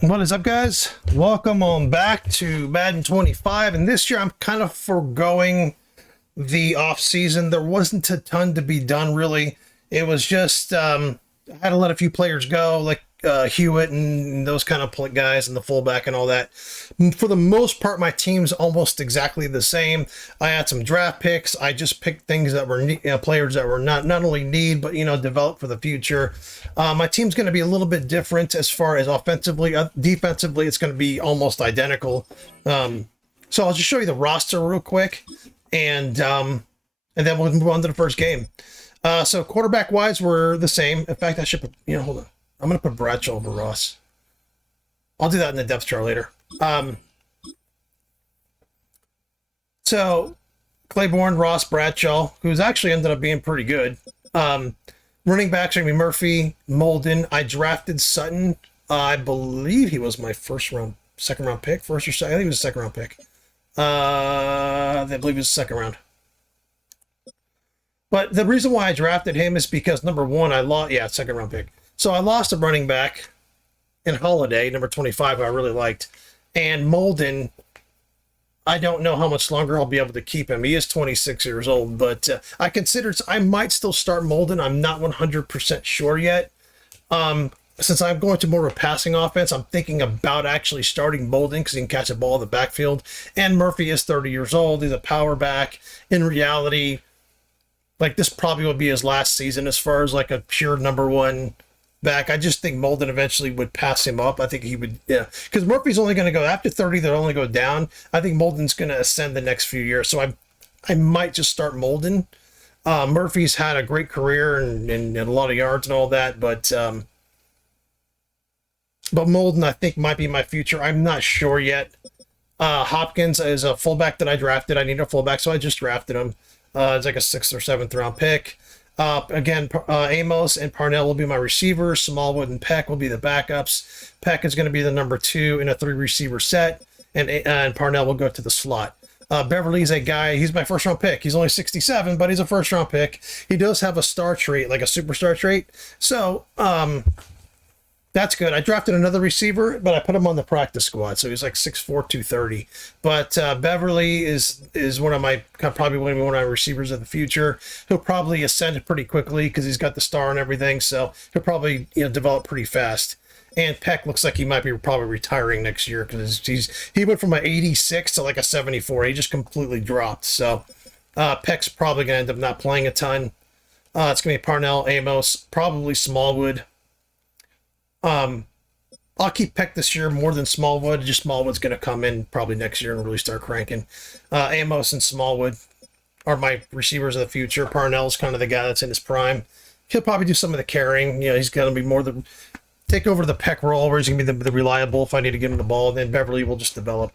What is up, guys? Welcome on back to Madden 25. And this year I'm kind of foregoing the off season. There wasn't a ton to be done, really. It was just I had to let a few players go, like Hewitt and those kind of guys and the fullback and all that. For the most part, my team's almost exactly the same. I had some draft picks. I just picked things that were players that were not only need, but develop for the future. My team's going to be a little bit different as far as offensively. Defensively, it's going to be almost identical. So I'll just show you the roster real quick, and then we'll move on to the first game. So quarterback wise, we're the same. In fact, I should put, hold on. I'm going to put Bradshaw over Ross. I'll do that in the depth chart later. So Claiborne, Ross, Bradshaw, who's actually ended up being pretty good. Running backs are going to be Murphy, Molden. I drafted Sutton. I believe he was my second round pick. First or second? I think he was a second round pick. I believe it was second round. But the reason why I drafted him is because, number one, second round pick. So I lost a running back in Holiday, number 25, who I really liked. And Molden, I don't know how much longer I'll be able to keep him. He is 26 years old, but I might still start Molden. I'm not 100% sure yet. Since I'm going to more of a passing offense, I'm thinking about actually starting Molden because he can catch a ball in the backfield. And Murphy is 30 years old. He's a power back. In reality, this probably will be his last season as far as a pure number one back. I just think Molden eventually would pass him up. I think he would, because Murphy's only going to go after 30. They'll only go down. I think Molden's going to ascend the next few years. So I might just start Molden. Murphy's had a great career and a lot of yards and all that, but Molden I think might be my future. I'm not sure yet. Hopkins is a fullback that I drafted. I need a fullback, so I just drafted him. It's like a 6th or 7th round pick. Again, Amos and Parnell will be my receivers. Smallwood and Peck will be the backups. Peck is going to be the number 2 in a 3-receiver set, and Parnell will go to the slot. Beverly's a guy, he's my first round pick. He's only 67, but he's a first round pick. He does have a star trait, like a superstar trait. So, that's good. I drafted another receiver, but I put him on the practice squad, so he's like 6'4", 230. But Beverly is probably one of my receivers of the future. He'll probably ascend pretty quickly because he's got the star and everything, so he'll probably develop pretty fast. And Peck looks like he might be probably retiring next year because he went from an 86 to like a 74. He just completely dropped. So Peck's probably going to end up not playing a ton. It's going to be Parnell, Amos, probably Smallwood. I'll keep Peck this year more than Smallwood. Just Smallwood's going to come in probably next year and really start cranking. Amos and Smallwood are my receivers of the future. Parnell's kind of the guy that's in his prime. He'll probably do some of the carrying. He's going to be more take over the Peck role where he's going to be the reliable if I need to give him the ball. Then Beverly will just develop.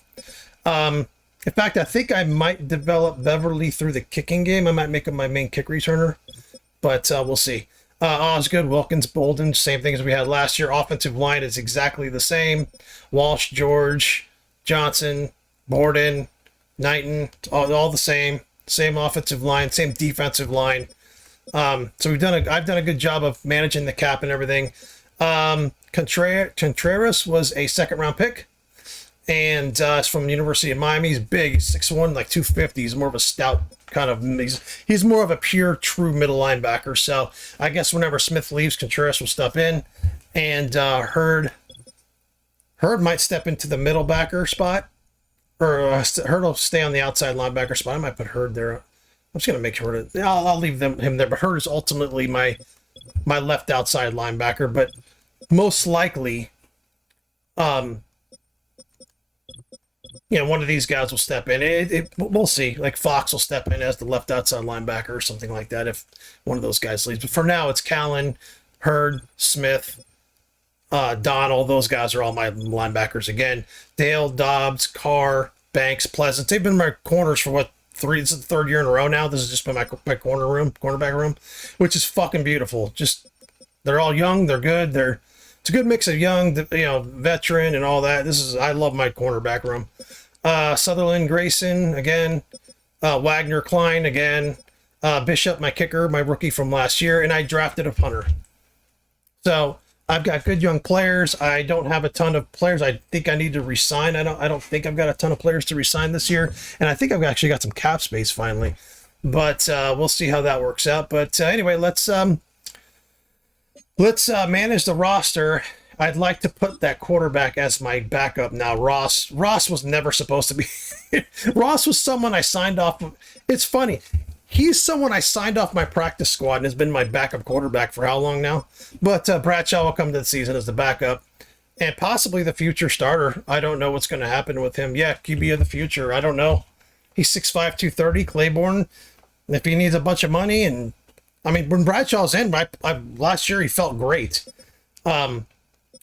In fact, I think I might develop Beverly through the kicking game. I might make him my main kick returner, but we'll see. Osgood, Wilkins, Bolden, same thing as we had last year. Offensive line is exactly the same. Walsh, George, Johnson, Borden, Knighton, all the same. Same offensive line, same defensive line. So I've done a good job of managing the cap and everything. Contreras was a second round pick, and it's from the University of Miami. He's big, 6'1", like 250. He's more of a stout kind of. He's more of a pure, true middle linebacker. So I guess whenever Smith leaves, Contreras will step in, and Hurd might step into the middle backer spot, or Hurd will stay on the outside linebacker spot. I might put Hurd there. I'm just gonna make sure I'll leave him there. But Hurd is ultimately my left outside linebacker, but most likely, one of these guys will step in. We'll see. Like Fox will step in as the left outside linebacker or something like that if one of those guys leaves. But for now, it's Callan, Hurd, Smith, Donald. Those guys are all my linebackers again. Dale, Dobbs, Carr, Banks, Pleasant. They've been my corners for this is the third year in a row now. This has just been my cornerback room, which is fucking beautiful. Just they're all young. They're good. It's a good mix of young, veteran and all that. I love my cornerback room. Sutherland, Grayson again, Wagner, Klein again, Bishop, my kicker, my rookie from last year, and I drafted a punter. So I've got good young players. I don't have a ton of players. I think I need to resign. I don't think I've got a ton of players to resign this year, and I think I've actually got some cap space finally. But we'll see how that works out. But anyway, let's manage the roster. I'd like to put that quarterback as my backup now. Ross was never supposed to be. Ross was someone I signed off. It's funny. He's someone I signed off my practice squad and has been my backup quarterback for how long now? But Bradshaw will come to the season as the backup and possibly the future starter. I don't know what's going to happen with him. Yeah, QB of the future. I don't know. He's 6'5", 230, Claiborne. If he needs a bunch of money, and I mean, when Bradshaw's in, last year he felt great. And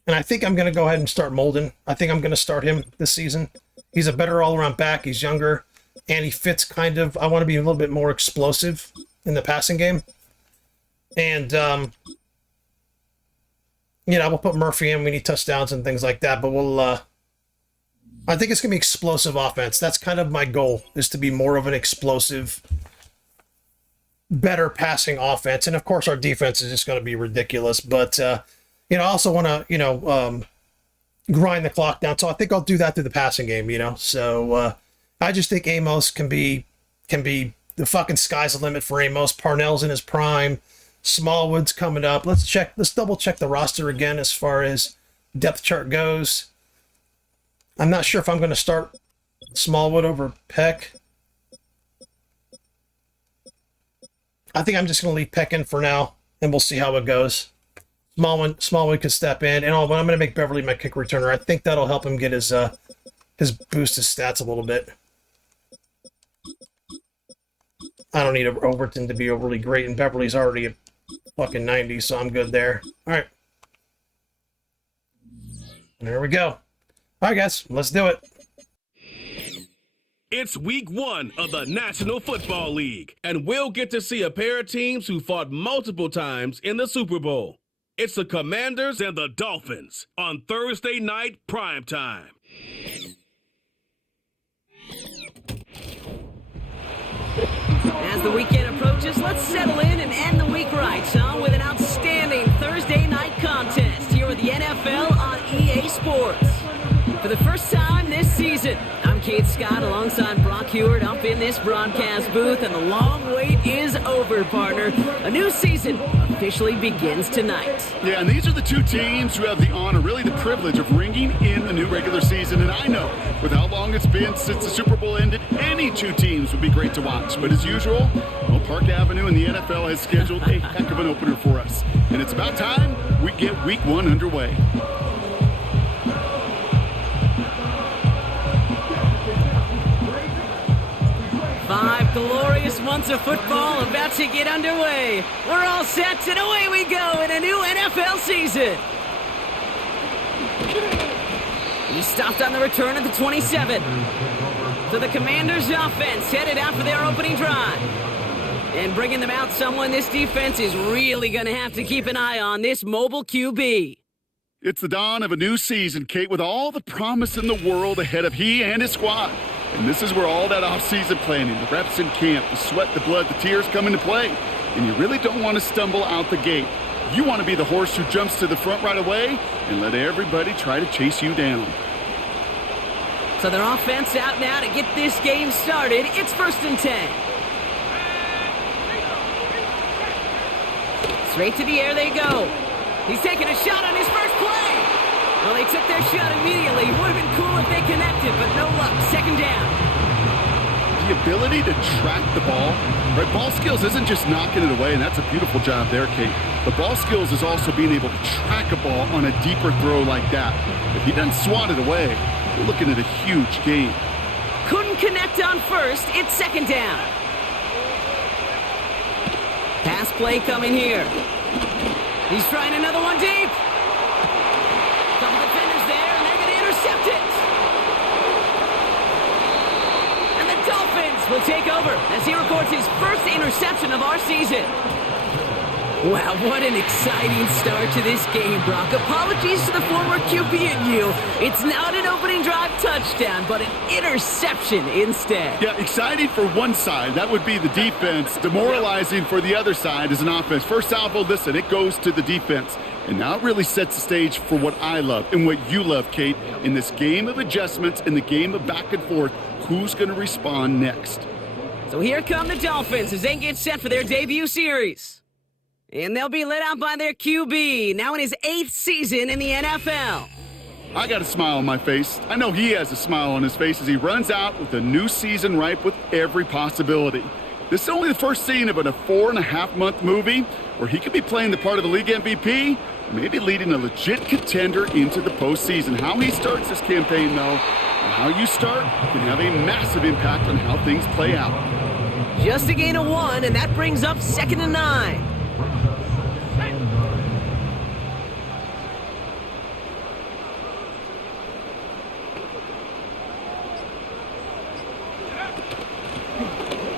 I think I'm going to go ahead and start Molden. I think I'm going to start him this season. He's a better all-around back. He's younger. And he fits kind of, I want to be a little bit more explosive in the passing game. And, we'll put Murphy in. We need touchdowns and things like that. But I think it's going to be explosive offense. That's kind of my goal, is to be more of an explosive, better passing offense. And, of course, our defense is just going to be ridiculous. But, I also want to, grind the clock down. So I think I'll do that through the passing game, So, I just think Amos can be the fucking sky's the limit for Amos. Parnell's in his prime. Smallwood's coming up. Let's double check the roster again as far as depth chart goes. I'm not sure if I'm going to start Smallwood over Peck. I think I'm just going to leave Peck in for now, and we'll see how it goes. Smallwood could step in, and I'm going to make Beverly my kick returner. I think that'll help him get his boost his stats a little bit. I don't need Overton to be overly great, and Beverly's already a fucking 90, so I'm good there. All right. There we go. All right, guys, let's do it. It's week 1 of the National Football League, and we'll get to see a pair of teams who fought multiple times in the Super Bowl. It's the Commanders and the Dolphins on Thursday night primetime. As the weekend approaches, let's settle in and end the week right, son, with an outstanding Thursday night contest here with the NFL on EA Sports. For the first time this season, I'm Kate Scott alongside Brock Heward up in this broadcast booth, and the long wait is over, partner. A new season officially begins tonight. Yeah, and these are the two teams who have the honor, really the privilege of ringing in the new regular season. And I know, with how long it's been since the Super Bowl ended, any two teams would be great to watch. But as usual, well, Park Avenue and the NFL has scheduled a heck of an opener for us. And it's about time we get week 1 underway. Five glorious months of football about to get underway. We're all set, and away we go in a new NFL season. He stopped on the return at the 27. So the Commanders' offense headed out for their opening drive. And bringing them out someone this defense is really going to have to keep an eye on, this mobile QB. It's the dawn of a new season, Kate, with all the promise in the world ahead of he and his squad. And this is where all that off-season planning, the reps in camp, the sweat, the blood, the tears come into play. And you really don't want to stumble out the gate. You want to be the horse who jumps to the front right away and let everybody try to chase you down. So their offense out now to get this game started. It's 1st and 10. Straight to the air they go. He's taking a shot on his first play. Well, they took their shot immediately. Would have been cool if they connected, but no luck. 2nd down. The ability to track the ball, right? Ball skills isn't just knocking it away, and that's a beautiful job there, Kate. The ball skills is also being able to track a ball on a deeper throw like that. If he doesn't swat it away, we're looking at a huge gain. Couldn't connect on first. It's 2nd down. Pass play coming here. He's trying another one deep. Couple defenders there, and they're going to intercept it. And the Dolphins will take over as he records his first interception of our season. Wow, what an exciting start to this game, Brock. Apologies to the former QB and you. It's not an opening drive touchdown, but an interception instead. Yeah, exciting for one side. That would be the defense. Demoralizing for the other side as an offense. First salvo, listen, it goes to the defense. And now it really sets the stage for what I love and what you love, Kate, in this game of adjustments, in the game of back and forth. Who's going to respond next? So here come the Dolphins as they get set for their debut series. And they'll be led out by their QB, now in his 8th season in the NFL. I got a smile on my face. I know he has a smile on his face as he runs out with a new season ripe with every possibility. This is only the first scene of a 4.5-month movie where he could be playing the part of the league MVP, maybe leading a legit contender into the postseason. How he starts this campaign, though, and how you start can have a massive impact on how things play out. Just a gain of 1, and that brings up 2nd and 9.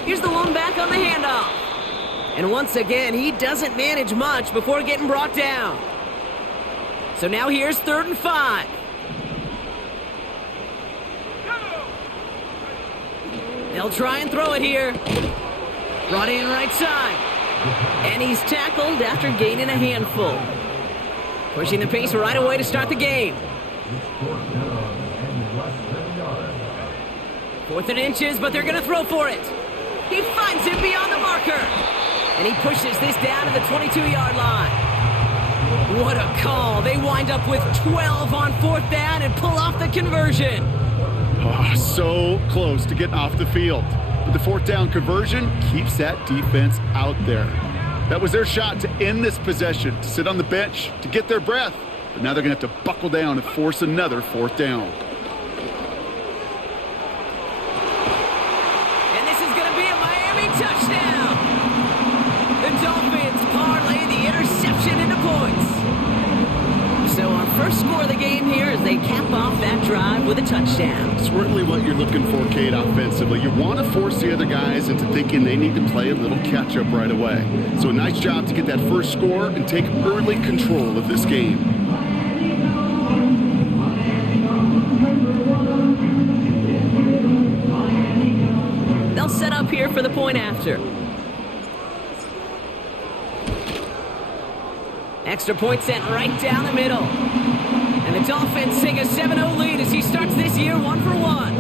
Here's the lone back on the handoff. And once again, he doesn't manage much before getting brought down. So now here's 3rd and 5. They'll try and throw it here. Brought in right side. And he's tackled after gaining a handful. Pushing the pace right away to start the game. 4th and inches, but they're going to throw for it. He finds it beyond the marker. And he pushes this down to the 22-yard line. What a call. They wind up with 12 on 4th down and pull off the conversion. Oh, so close to getting off the field. But the 4th down conversion keeps that defense out there. That was their shot to end this possession, to sit on the bench, to get their breath. But now they're going to have to buckle down and force another 4th down. Touchdown! The Dolphins parlay the interception into points. So our first score of the game here as they cap off that drive with a touchdown. It's really what you're looking for, Kate, offensively. You want to force the other guys into thinking they need to play a little catch-up right away. So a nice job to get that first score and take early control of this game. They'll set up here for the point after. Extra point sent right down the middle. And the Dolphins take a 7-0 lead as he starts this year 1 for 1.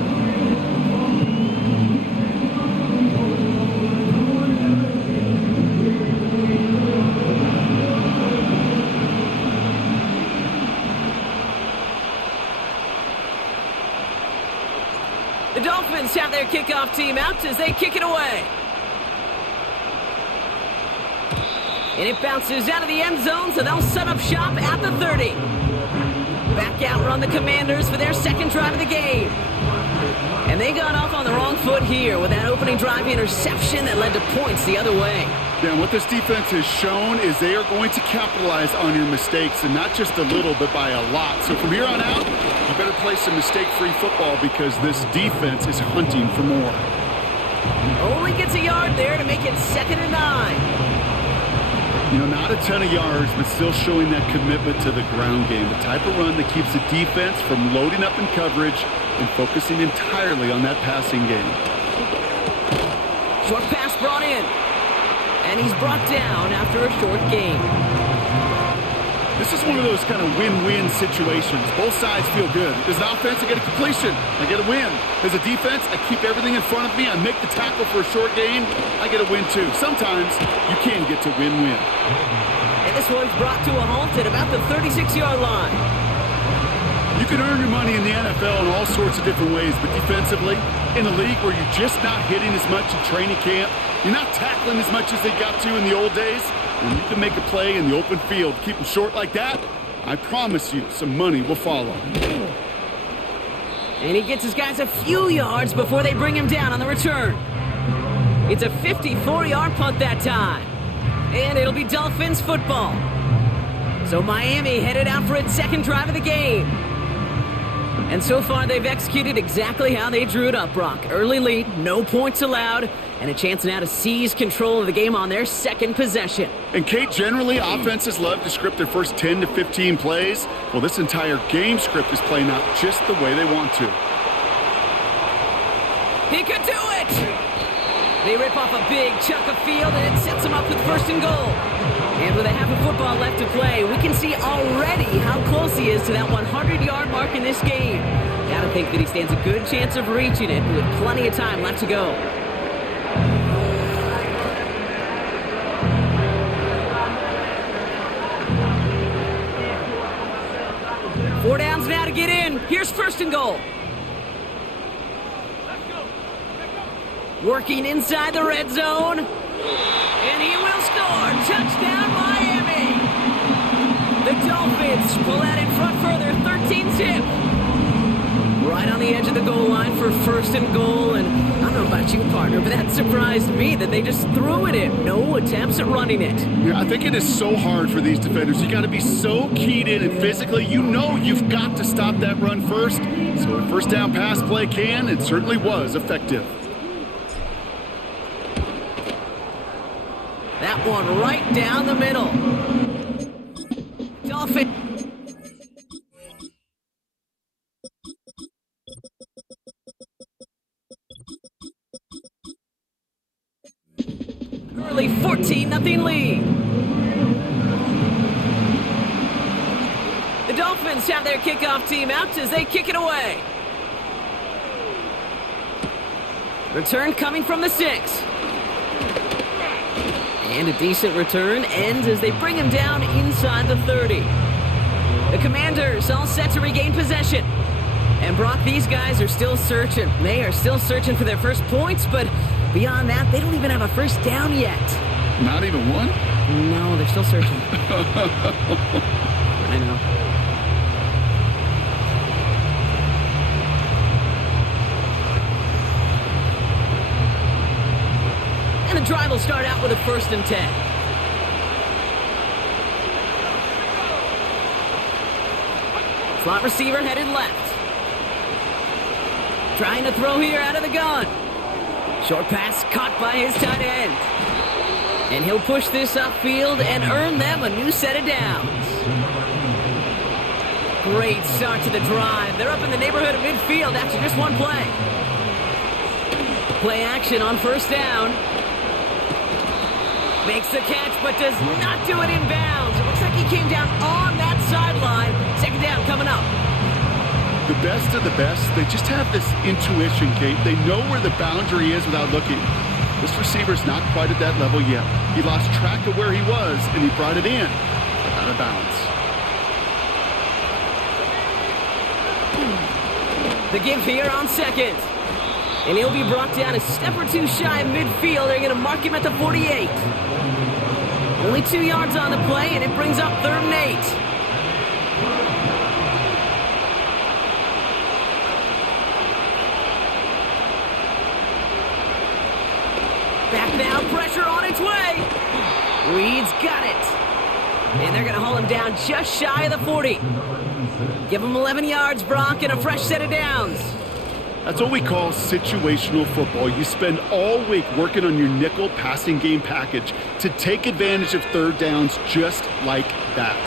The Dolphins have their kickoff team out as they kick it away. And it bounces out of the end zone, so they'll set up shop at the 30. Back out run the Commanders for their second drive of the game. And they got off on the wrong foot here with that opening drive interception that led to points the other way. Yeah, what this defense has shown is they are going to capitalize on your mistakes, and not just a little, but by a lot. So from here on out, you better play some mistake-free football because this defense is hunting for more. Only gets a yard there to make it 2nd and 9. You know, not a ton of yards, but still showing that commitment to the ground game. The type of run that keeps the defense from loading up in coverage and focusing entirely on that passing game. Short pass brought in. And he's brought down after a short game. This is one of those kind of win-win situations. Both sides feel good. As an offense, I get a completion. I get a win. As a defense, I keep everything in front of me. I make the tackle for a short gain. I get a win, too. Sometimes you can get to win-win. And this one's brought to a halt at about the 36-yard line. You can earn your money in the NFL in all sorts of different ways, but defensively, in a league where you're just not hitting as much in training camp, you're not tackling as much as they got to in the old days, when you can make a play in the open field, keep them short like that, I promise you some money will follow. And he gets his guys a few yards before they bring him down on the return. It's a 54-yard punt that time. And it'll be Dolphins football. So Miami headed out for its second drive of the game. And so far, they've executed exactly how they drew it up, Brock. Early lead, no points allowed, and a chance now to seize control of the game on their second possession. And Kate, generally, offenses love to script their first 10 to 15 plays. Well, this entire game script is playing out just the way they want to. He could do it! They rip off a big chunk of field, and it sets them up with 1st and goal. And with a half a football left to play. We can see already how close he is to that 100-yard mark in this game. Gotta think that he stands a good chance of reaching it with plenty of time left to go. Four downs now to get in. Here's first and goal. Working inside the red zone. And he will score. Touchdown, Miami. The Dolphins pull out in front further, 13-zip. Right on the edge of the goal line for first and goal. And I don't know about you, partner, but that surprised me that they just threw it in. No attempts at running it. Yeah, I think it is so hard for these defenders. You got to be so keyed in and physically, you know you've got to stop that run first. So a first down pass play can and certainly was effective. That one right down the middle. Dolphin. Early 14-0 lead. The Dolphins have their kickoff team out as they kick it away. Return coming from the 6. And a decent return ends as they bring him down inside the 30. The Commanders all set to regain possession. And Brock, these guys are still searching. They are still searching for their first points, but beyond that, they don't even have a first down yet. Not even one? No, they're still searching. I know. And the drive will start out with a 1st and 10. Slot receiver headed left. Trying to throw here out of the gun. Short pass caught by his tight end. And he'll push this upfield and earn them a new set of downs. Great start to the drive. They're up in the neighborhood of midfield after just one play. Play action on first down. Makes the catch, but does not do it in bounds. It looks like he came down on that sideline. Second down coming up. The best of the best, they just have this intuition, Kate. They know where the boundary is without looking. This receiver's not quite at that level yet. He lost track of where he was, and he brought it in, but out of bounds. The give here on second. And he'll be brought down a step or two shy of midfield. They're going to mark him at the 48. Only 2 yards on the play, and it brings up 3rd and 8. Back now, pressure on its way. Reed's got it. And they're going to haul him down just shy of the 40. Give him 11 yards, Brock, and a fresh set of downs. That's what we call situational football. You spend all week working on your nickel passing game package to take advantage of third downs just like that.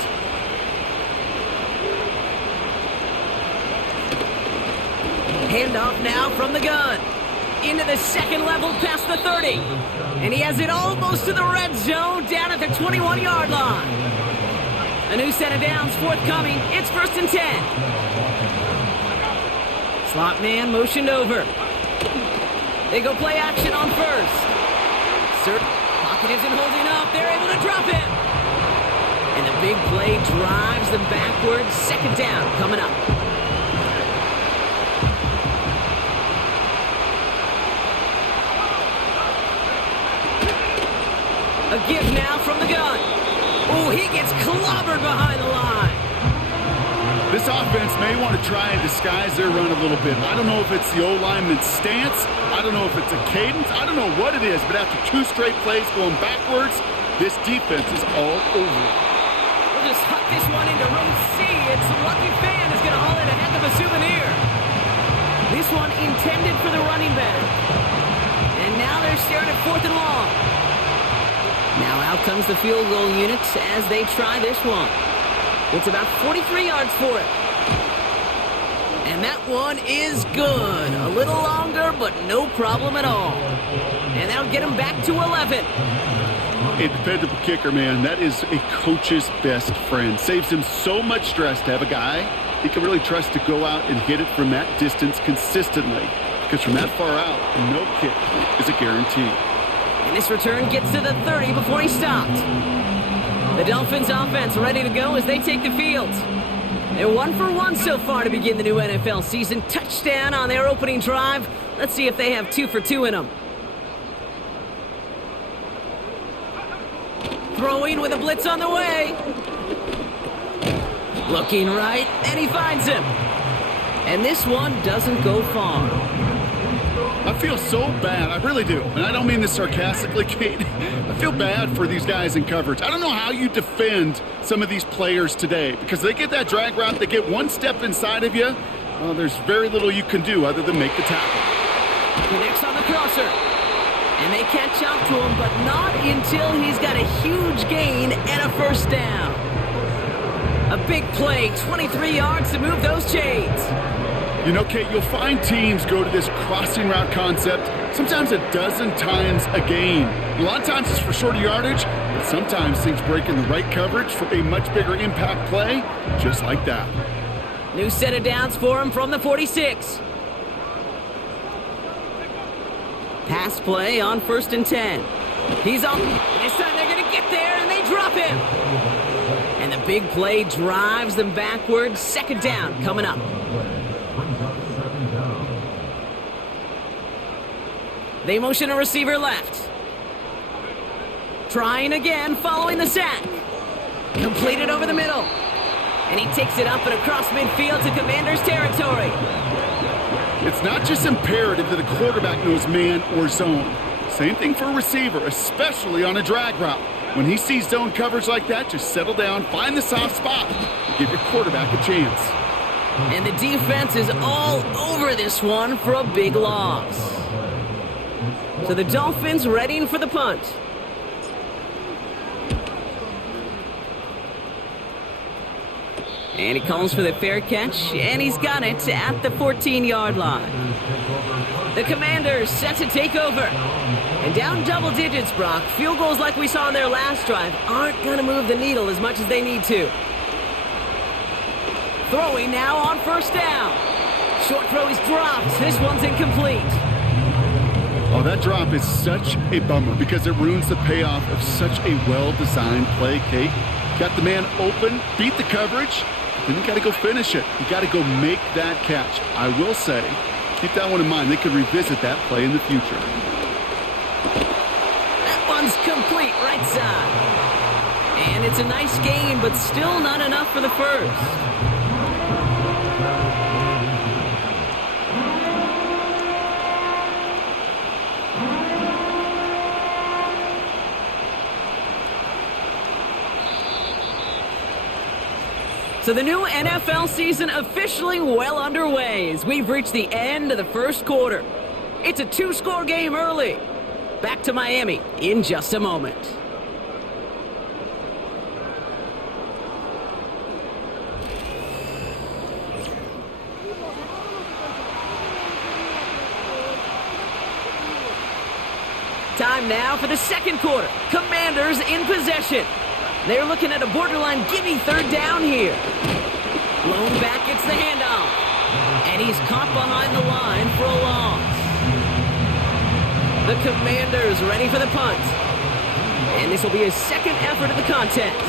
Handoff now from the gun. Into the second level past the 30. And he has it almost to the red zone down at the 21-yard line. A new set of downs forthcoming. It's 1st and 10. Slot man motioned over. They go play action on first. Pocket isn't holding up. They're able to drop him. And the big play drives them backwards. Second down coming up. A give now from the gun. Oh, he gets clobbered behind the line. This offense may want to try and disguise their run a little bit. I don't know if it's the O-lineman's stance. I don't know if it's a cadence. I don't know what it is, but after 2 straight plays going backwards, this defense is all over it. We'll just huck this one into row C. It's the lucky fan is going to haul in a heck of a souvenir. This one intended for the running back. And now they're staring at 4th and long. Now out comes the field goal unit as they try this one. It's about 43 yards for it. And that one is good. A little longer, but no problem at all. And that'll get him back to 11. A dependable kicker, man, that is a coach's best friend. Saves him so much stress to have a guy he can really trust to go out and hit it from that distance consistently. Because from that far out, no kick is a guarantee. And this return gets to the 30 before he stopped. The Dolphins offense ready to go as they take the field. They're 1 for 1 so far to begin the new NFL season. Touchdown on their opening drive. Let's see if they have 2 for 2 in them. Throwing with a blitz on the way. Looking right, and he finds him. And this one doesn't go far. I feel so bad. I really do. And I don't mean this sarcastically, Kate. I feel bad for these guys in coverage. I don't know how you defend some of these players today because they get that drag route, they get one step inside of you. Well, there's very little you can do other than make the tackle. Connects on the crosser. And they catch up to him, but not until he's got a huge gain and a first down. A big play, 23 yards to move those chains. You know, Kate, you'll find teams go to this crossing route concept sometimes a dozen times a game. A lot of times it's for shorter yardage, but sometimes things break in the right coverage for a much bigger impact play, just like that. New set of downs for him from the 46. Pass play on 1st and 10. He's on. This time they're going to get there, and they drop him. And the big play drives them backwards. 2nd down coming up. They motion a receiver left. Trying again, following the sack. Completed over the middle. And he takes it up and across midfield to Commander's territory. It's not just imperative that a quarterback knows man or zone. Same thing for a receiver, especially on a drag route. When he sees zone coverage like that, just settle down, find the soft spot, and give your quarterback a chance. And the defense is all over this one for a big loss. So the Dolphins readying for the punt. And he calls for the fair catch, and he's got it at the 14-yard line. The Commanders set to take over. And down double digits, Brock. Field goals like we saw in their last drive aren't going to move the needle as much as they need to. Throwing now on 1st down. Short throw is dropped. This one's incomplete. Oh, that drop is such a bummer because it ruins the payoff of such a well-designed play, Kate. Got the man open, beat the coverage, then you got to go finish it. You got to go make that catch. I will say, keep that one in mind. They could revisit that play in the future. That one's complete right side. And it's a nice gain, but still not enough for the first. So the new NFL season officially well underway as we've reached the end of the first quarter. It's a 2-score game early. Back to Miami in just a moment. Time now for the second quarter. Commanders in possession. They're looking at a borderline gimme 3rd down here. Blown back, it's the handoff. And he's caught behind the line for a loss. The Commanders ready for the punt. And this will be his 2nd effort of the contest.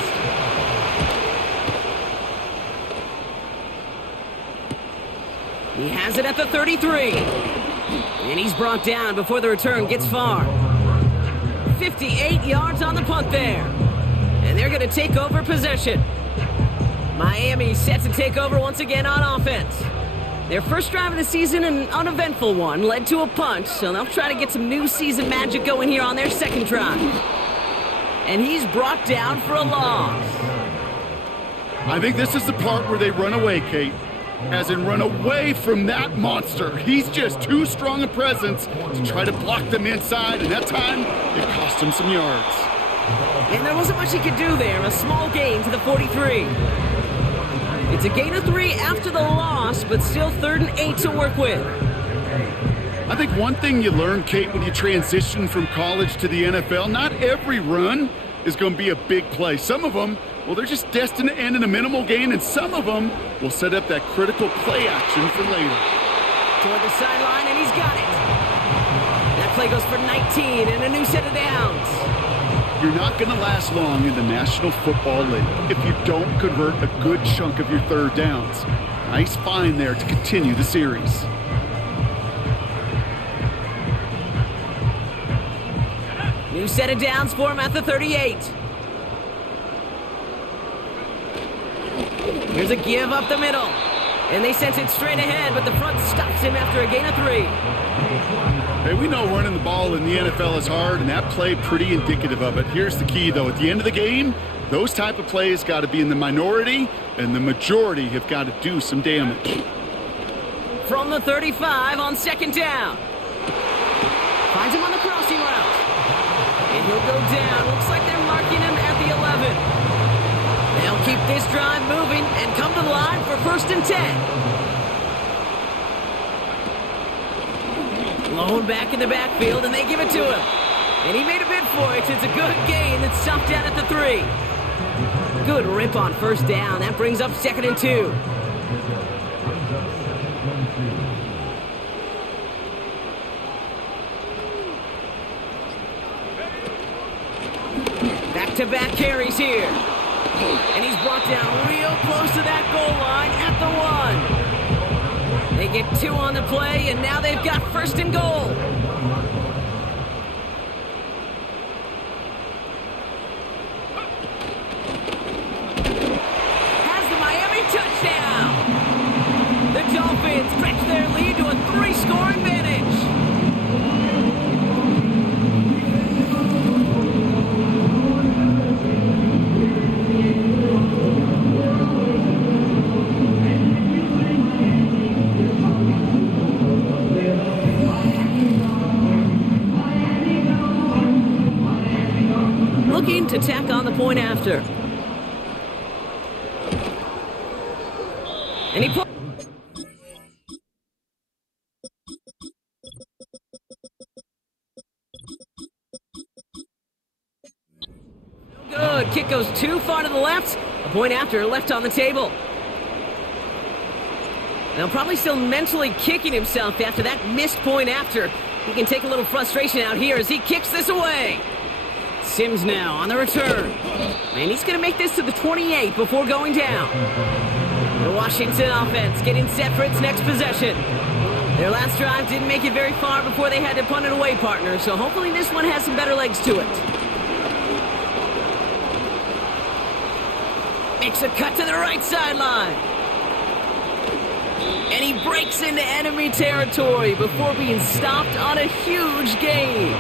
He has it at the 33. And he's brought down before the return gets far. 58 yards on the punt there. And they're going to take over possession. Miami set to take over once again on offense. Their first drive of the season, an uneventful one, led to a punt, so they'll try to get some new season magic going here on their 2nd drive. And he's brought down for a loss. I think this is the part where they run away, Kate. As in run away from that monster. He's just too strong a presence to try to block them inside, and that time, it cost him some yards. And there wasn't much he could do there. A small gain to the 43. It's a gain of 3 after the loss, but still 3rd and 8 to work with. I think one thing you learn, Kate, when you transition from college to the NFL, not every run is going to be a big play. Some of them, well, they're just destined to end in a minimal gain, and some of them will set up that critical play action for later. Toward the sideline, and he's got it. That play goes for 19 and a new set of downs. You're not going to last long in the National Football League if you don't convert a good chunk of your third downs. Nice find there to continue the series. New set of downs for him at the 38. Here's a give up the middle. And they sent it straight ahead, but the front stops him after a gain of 3. Hey, we know running the ball in the NFL is hard, and that play pretty indicative of it. Here's the key, though. At the end of the game, those type of plays got to be in the minority, and the majority have got to do some damage. From the 35 on second down. Finds him on the crossing route. And he'll go down. Looks like they're marking him at the 11. They'll keep this drive moving and come to the line for 1st and 10. Lone back in the backfield, and they give it to him. And he made a bid for it. It's a good gain. It's stopped down at the 3. Good rip on 1st down. That brings up 2nd and 2. Back-to-back carries here. And he's brought down real close to that goal line at the 1. They get 2 on the play, and now they've got 1st and goal. Has the Miami touchdown. The Dolphins stretch their lead to a 3-score advantage. Looking to tack on the point after. And he good. Kick goes too far to the left. A point after left on the table. Now probably still mentally kicking himself after that missed point after. He can take a little frustration out here as he kicks this away. Sims now on the return. And he's going to make this to the 28 before going down. The Washington offense getting set for its next possession. Their last drive didn't make it very far before they had to punt it away, partner, so hopefully this one has some better legs to it. Makes a cut to the right sideline. And he breaks into enemy territory before being stopped on a huge gain.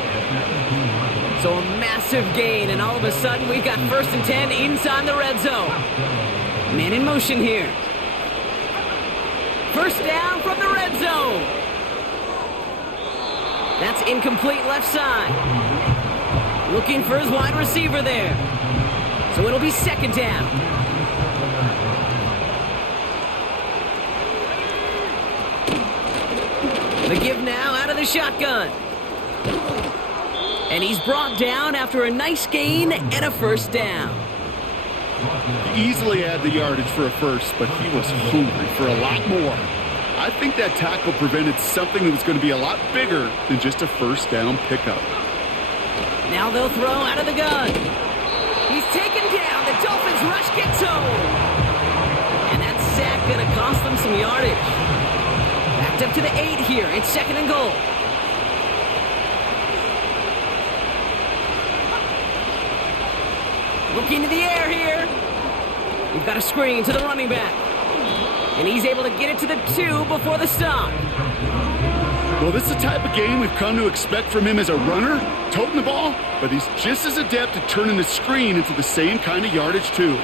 So a massive gain, and all of a sudden we've got 1st and 10 inside the red zone. Man in motion here. 1st down from the red zone. That's incomplete left side. Looking for his wide receiver there. So it'll be 2nd down. The give now out of the shotgun. And he's brought down after a nice gain and a 1st down. He easily had the yardage for a first, but he was hungry for a lot more. I think that tackle prevented something that was going to be a lot bigger than just a 1st down pickup. Now they'll throw out of the gun. He's taken down. The Dolphins rush gets home. And that sack going to cost them some yardage. Backed up to the 8 here. It's 2nd and goal. Looking to the air here. We've got a screen to the running back. And he's able to get it to the 2 before the stop. Well, this is the type of game we've come to expect from him as a runner, toting the ball, but he's just as adept at turning the screen into the same kind of yardage, too.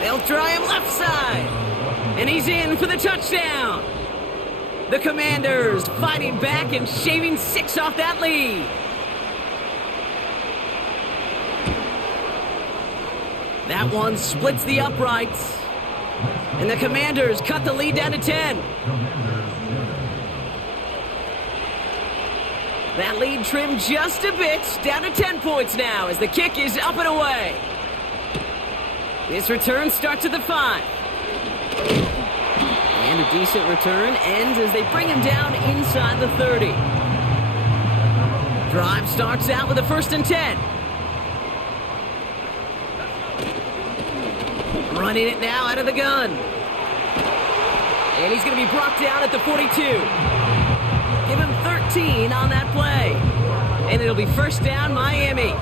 They'll try him left side. And he's in for the touchdown. The Commanders fighting back and shaving 6 off that lead. That one splits the uprights. And the Commanders cut the lead down to 10. That lead trimmed just a bit, down to 10 points now as the kick is up and away. This return starts at the 5. And a decent return ends as they bring him down inside the 30. Drive starts out with a 1st and 10. Running it now out of the gun. And he's going to be brought down at the 42. Give him 13 on that play. And it'll be 1st down, Miami.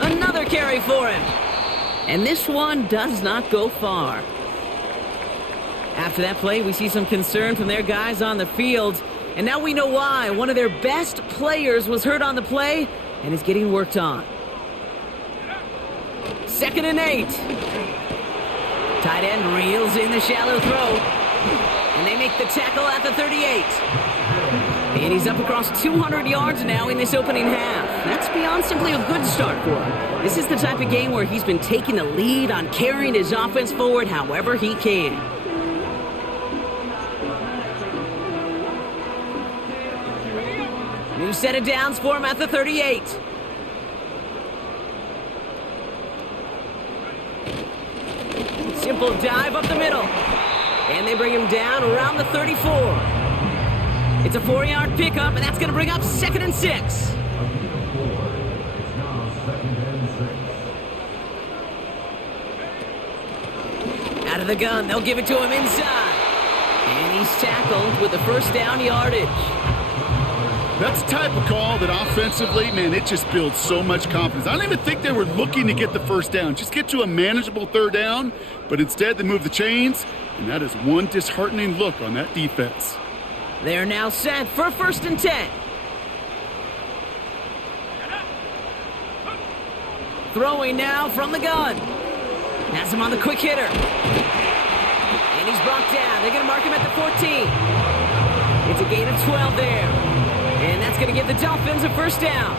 Another carry for him. And this one does not go far. After that play, we see some concern from their guys on the field. And now we know why. One of their best players was hurt on the play and is getting worked on. 2nd and 8. Tight end reels in the shallow throw. And they make the tackle at the 38. And he's up across 200 yards now in this opening half. That's beyond simply a good start for him. This is the type of game where he's been taking the lead on carrying his offense forward however he can. New set of downs for him at the 38. Simple dive up the middle. And they bring him down around the 34. It's a 4-yard pickup, and that's going to bring up 2nd and 6. Out of the gun, they'll give it to him inside. And he's tackled with the 1st down yardage. That's the type of call that offensively, man, it just builds so much confidence. I don't even think they were looking to get the 1st down. Just get to a manageable 3rd down, but instead they move the chains, and that is one disheartening look on that defense. They're now set for 1st and 10. Throwing now from the gun. Has him on the quick hitter. And he's brought down. They're going to mark him at the 14. It's a gain of 12 there. And that's going to give the Dolphins a 1st down.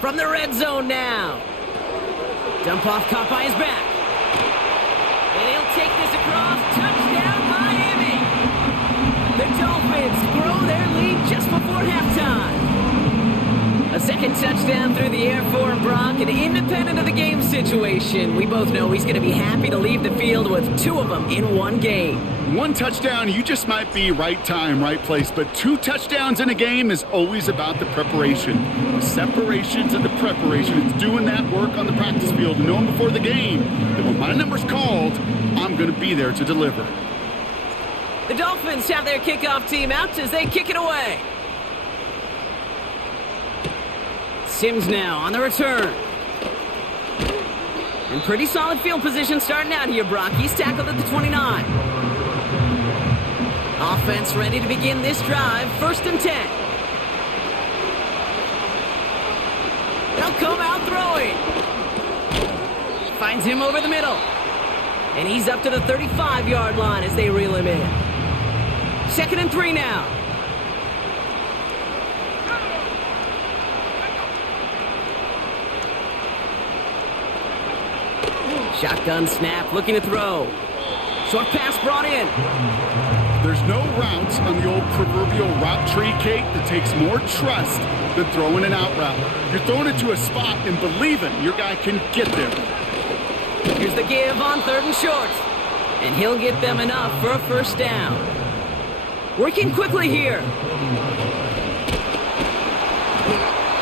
From the red zone now. Dump off caught by his back. And he'll take this across. Touchdown, Miami. The Dolphins grow their lead just before halftime. A 2nd touchdown through the air for him, Brock, and independent of the game situation, we both know he's going to be happy to leave the field with 2 of them in one game. 1 touchdown, you just might be right time, right place, but 2 touchdowns in a game is always about the preparation. The separation to the preparation. It's doing that work on the practice field, knowing before the game that when my number's called, I'm going to be there to deliver. The Dolphins have their kickoff team out as they kick it away. Sims now on the return. And pretty solid field position starting out here, Brock. He's tackled at the 29. Offense ready to begin this drive. 1st and 10. They'll come out throwing. Finds him over the middle. And he's up to the 35-yard line as they reel him in. 2nd and 3 now. Shotgun snap, looking to throw. Short pass brought in. There's no route on the old proverbial route tree, Kate, that takes more trust than throwing an out route. You're throwing it to a spot and believing your guy can get there. Here's the give on 3rd and short. And he'll get them enough for a 1st down. Working quickly here.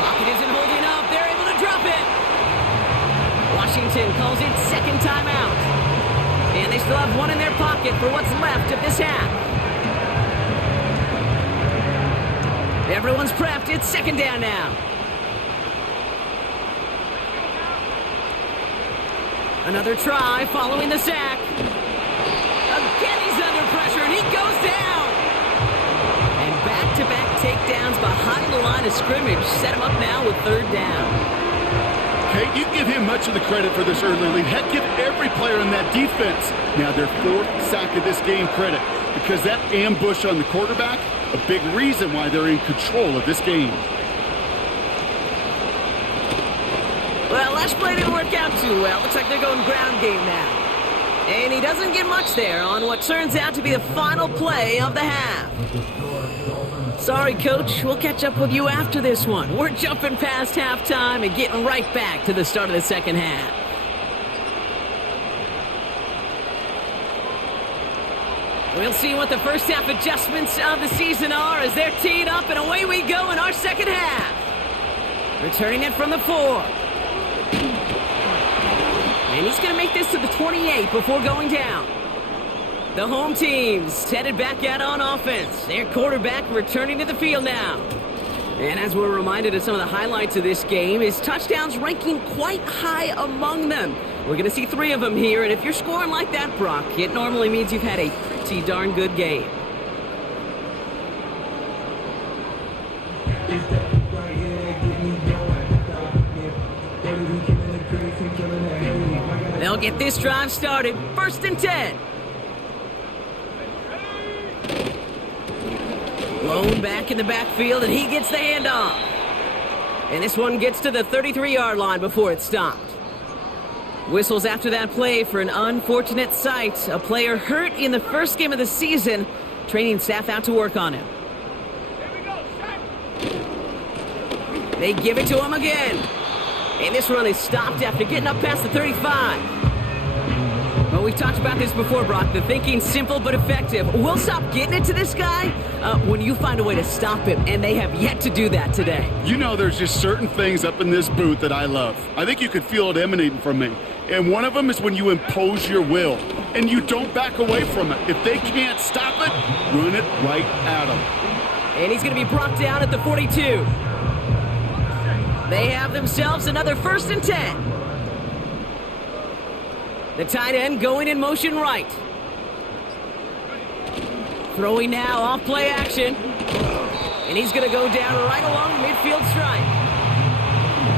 Pocket isn't holding up. They're able to drop it. Washington calls it 2nd timeout. And they still have 1 in their pocket for what's left of this half. Everyone's prepped. It's 2nd down now. Another try following the sack. Again, he's under pressure, and he goes down. And back-to-back takedowns behind the line of scrimmage set him up now with 3rd down. Kate, you give him much much of the credit for this early lead. Heck, give every player in that defense now their 4th sack of this game credit, because that ambush on the quarterback, a big reason why they're in control of this game. Well, last play didn't work out too well. Looks like they're going ground game now. And he doesn't get much there on what turns out to be the final play of the half. Sorry, Coach. We'll catch up with you after this one. We're jumping past halftime and getting right back to the start of the second half. We'll see what the first half adjustments of the season are as they're teed up, and away we go in our second half. Returning it from the 4. And he's going to make this to the 28 before going down. The home team's headed back out on offense. Their quarterback returning to the field now. And as we're reminded of some of the highlights of this game, his touchdowns ranking quite high among them. We're going to see 3 of them here, and if you're scoring like that, Brock, it normally means you've had a pretty darn good game. They'll get this drive started. 1st and 10. Blown back in the backfield, and he gets the handoff. And this one gets to the 33-yard line before it's stopped. Whistles after that play for an unfortunate sight. A player hurt in the first game of the season. Training staff out to work on him. They give it to him again. And this run is stopped after getting up past the 35. Well, we've talked about this before, Brock. The thinking's simple but effective. We'll stop getting it to this guy when you find a way to stop him, and they have yet to do that today. You know, there's just certain things up in this booth that I love. I think you could feel it emanating from me. And one of them is when you impose your will, and you don't back away from it. If they can't stop it, run it right at them. And he's going to be brought down at the 42. They have themselves another 1st and 10. The tight end going in motion right. Throwing now off play action. And he's going to go down right along the midfield stripe.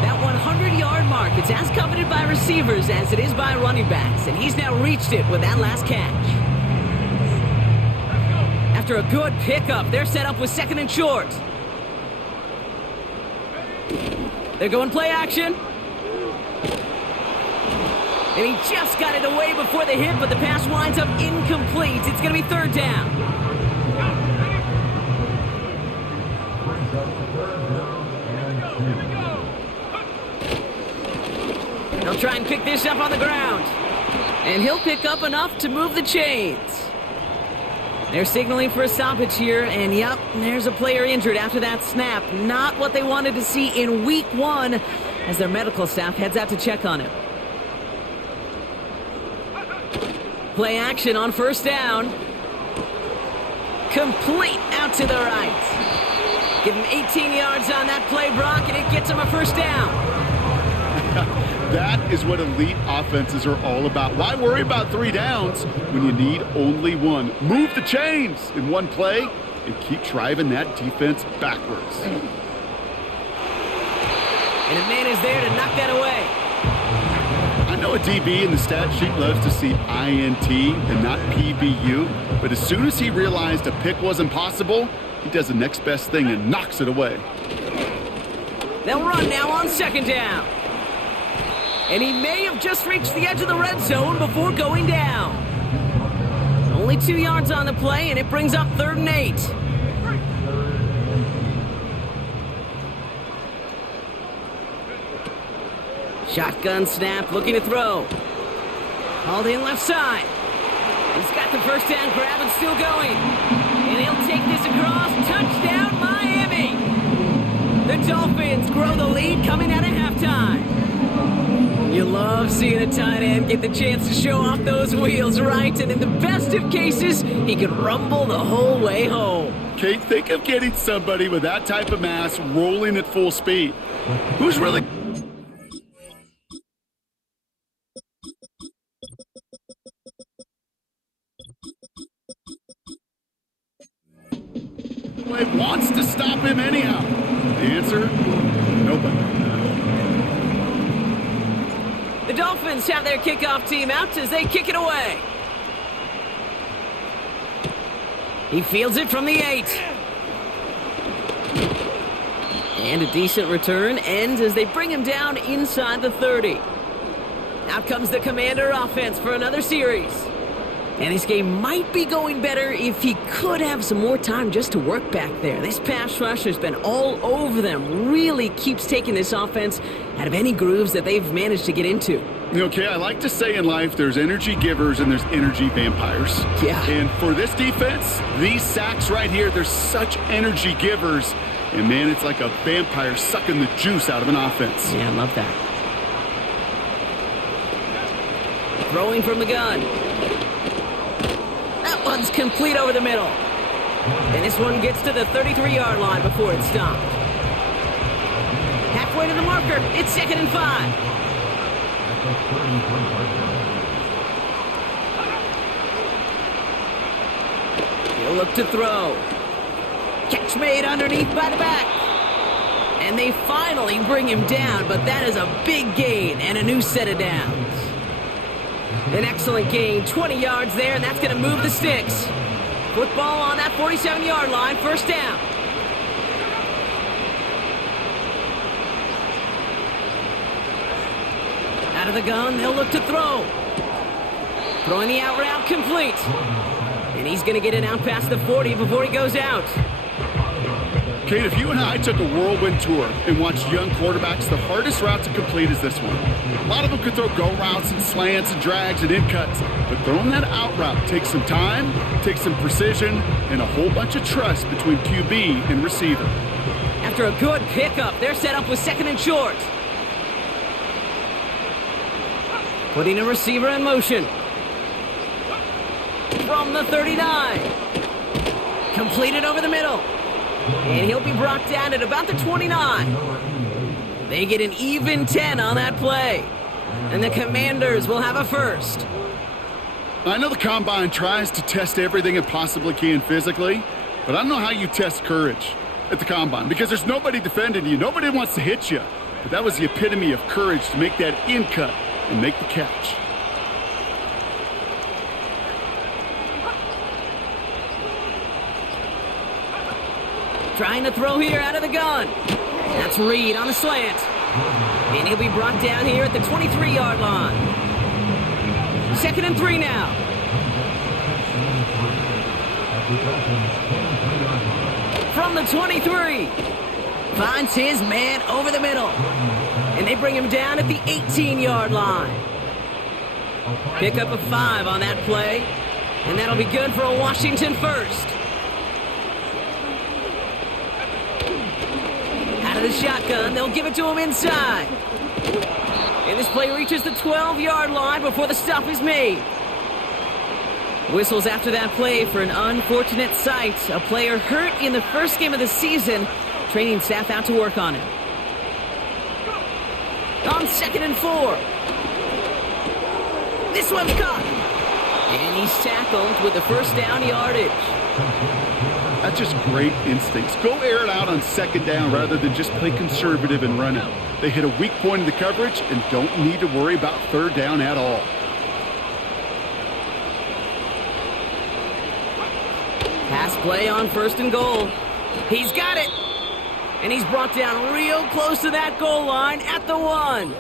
That 100-yard mark, it's as coveted by receivers as it is by running backs. And he's now reached it with that last catch. After a good pickup, they're set up with 2nd and short. They're going play action. And he just got it away before the hit, but the pass winds up incomplete. It's going to be 3rd down. They'll try and pick this up on the ground. And he'll pick up enough to move the chains. They're signaling for a stoppage here, and yep, there's a player injured after that snap. Not what they wanted to see in week 1 as their medical staff heads out to check on him. Play action on 1st down. Complete out to the right. Give him 18 yards on that play, Brock, and it gets him a 1st down. That is what elite offenses are all about. Why worry about 3 downs when you need only 1? Move the chains in one play and keep driving that defense backwards. And a man is there to knock that away. I know a DB in the stat sheet loves to see INT and not PBU, but as soon as he realized a pick wasn't possible, he does the next best thing and knocks it away. They'll run now on 2nd down. And he may have just reached the edge of the red zone before going down. Only 2 yards on the play, and it brings up 3rd and 8. Shotgun snap, looking to throw. Called in left side. He's got the 1st down grab and still going. And he'll take this across. Touchdown, Miami! The Dolphins grow the lead coming out of halftime. You love seeing a tight end get the chance to show off those wheels, right? And in the best of cases, he could rumble the whole way home. Kate, think of getting somebody with that type of mass rolling at full speed. Who's really... wants to stop him anyhow? The answer, nobody. Dolphins have their kickoff team out as they kick it away. He fields it from the 8. And a decent return ends as they bring him down inside the 30. Out comes the Commander offense for another series. And this game might be going better if he could have some more time just to work back there. This pass rush has been all over them. Really keeps taking this offense out of any grooves that they've managed to get into. Okay, I like to say in life there's energy givers and there's energy vampires. Yeah. And for this defense, these sacks right here, they're such energy givers. And man, it's like a vampire sucking the juice out of an offense. Yeah, I love that. Throwing from the gun. That one's complete over the middle. And this one gets to the 33-yard line before it's stopped. Halfway to the marker. It's 2nd and 5. He'll look to throw. Catch made underneath by the back. And they finally bring him down, but that is a big gain and a new set of downs. An excellent gain, 20 yards there, and that's going to move the sticks. Football on that 47-yard line, first down. Out of the gun, they'll look to throw. Throwing the out route complete. And he's going to get it out past the 40 before he goes out. Kate, if you and I took a whirlwind tour and watched young quarterbacks, the hardest route to complete is this one. A lot of them could throw go routes and slants and drags and in cuts, but throwing that out route takes some time, takes some precision, and a whole bunch of trust between QB and receiver. After a good pickup, they're set up with 2nd and short. Putting a receiver in motion. From the 39. Completed over the middle. And he'll be brought down at about the 29. They get an even 10 on that play. And the Commanders will have a first. I know the Combine tries to test everything it possibly can physically, but I don't know how you test courage at the Combine because there's nobody defending you. Nobody wants to hit you. But that was the epitome of courage to make that in cut and make the catch. Trying to throw here out of the gun. That's Reed on the slant. And he'll be brought down here at the 23-yard line. 2nd and 3 now. From the 23. Finds his man over the middle. And they bring him down at the 18-yard line. Pick up a 5 on that play. And that'll be good for a Washington first. Out of the shotgun, they'll give it to him inside. And this play reaches the 12-yard line before the stop is made. Whistles after that play for an unfortunate sight. A player hurt in the first game of the season. Training staff out to work on him. On 2nd and 4. This one's caught. And he's tackled with the first down yardage. That's just great instincts. Go air it out on 2nd down rather than just play conservative and run out. They hit a weak point in the coverage and don't need to worry about 3rd down at all. Pass play on 1st and goal. He's got it. And he's brought down real close to that goal line at the 1.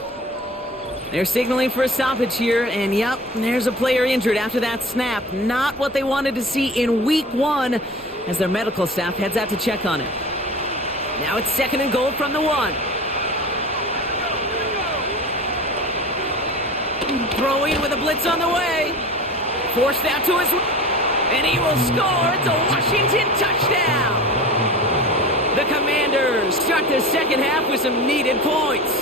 They're signaling for a stoppage here, and yep, there's a player injured after that snap. Not what they wanted to see in week 1 as their medical staff heads out to check on him. Now it's 2nd and goal from the 1. Throwing with a blitz on the way. Forced out to his... And he will score. It's a Washington touchdown. The Commanders start the second half with some needed points.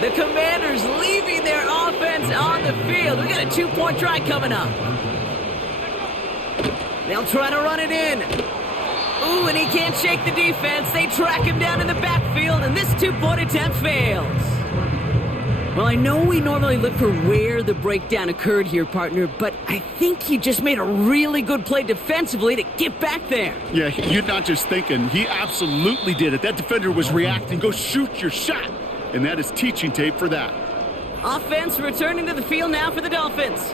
The Commanders leaving their offense on the field. We got a 2-point try coming up. They'll try to run it in. Ooh, and he can't shake the defense. They track him down in the backfield, and this 2-point attempt fails. Well, I know we normally look for where the breakdown occurred here, partner, but I think he just made a really good play defensively to get back there. Yeah, you're not just thinking. He absolutely did it. That defender was reacting. Go shoot your shot. And that is teaching tape for that. Offense returning to the field now for the Dolphins.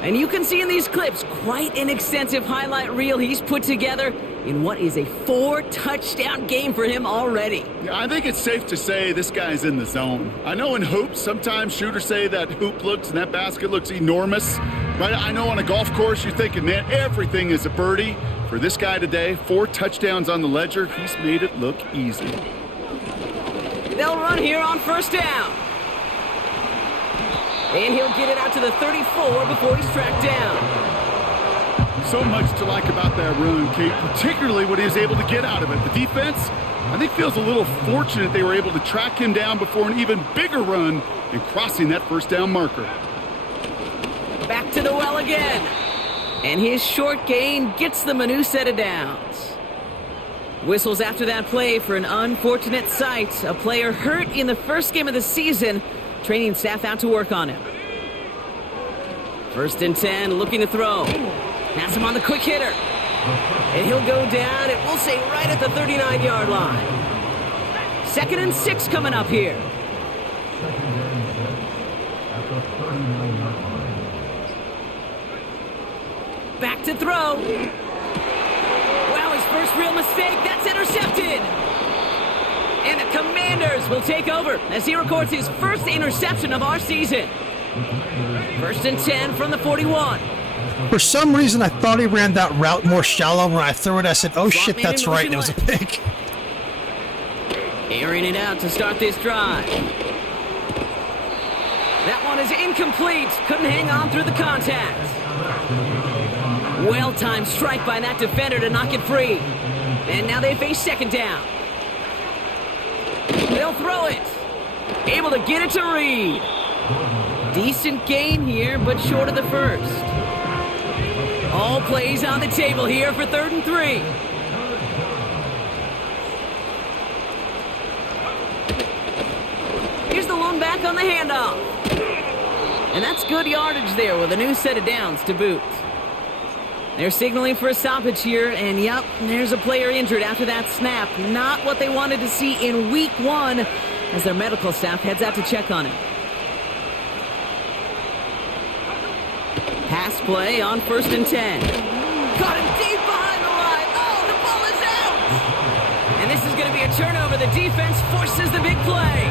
And you can see in these clips quite an extensive highlight reel he's put together in what is a 4-touchdown game for him already. Yeah, I think it's safe to say this guy's in the zone. I know in hoops, sometimes shooters say that hoop looks and that basket looks enormous. Right? I know on a golf course you're thinking, man, everything is a birdie. For this guy today, 4 touchdowns on the ledger, he's made it look easy. They'll run here on first down. And he'll get it out to the 34 before he's tracked down. So much to like about that run, Kate, particularly what he was able to get out of it. The defense, I think, feels a little fortunate they were able to track him down before an even bigger run and crossing that first down marker. Back to the well again. And his short gain gets them a new set of downs. Whistles after that play for an unfortunate sight. A player hurt in the first game of the season. Training staff out to work on him. First and 10, looking to throw. Pass him on the quick hitter. And he'll go down, and we'll say right at the 39-yard line. 2nd and 6 coming up here. Back to throw. Wow, his first real mistake. That's intercepted. And the Commanders will take over as he records his first interception of our season. 1st and 10 from the 41. For some reason, I thought he ran that route more shallow. When I threw it, I said, oh shit, that's right, and it was a pick. Airing it out to start this drive. That one is incomplete. Couldn't hang on through the contact. Well-timed strike by that defender to knock it free. And now they face 2nd down. They'll throw it. Able to get it to Reed. Decent gain here, but short of the first. All plays on the table here for 3rd and 3. Here's the lone back on the handoff. And that's good yardage there with a new set of downs to boot. They're signaling for a stoppage here, and yep, there's a player injured after that snap. Not what they wanted to see in week 1 as their medical staff heads out to check on him. Pass play on 1st and 10. Got him deep behind the line. Oh, the ball is out! And this is going to be a turnover. The defense forces the big play.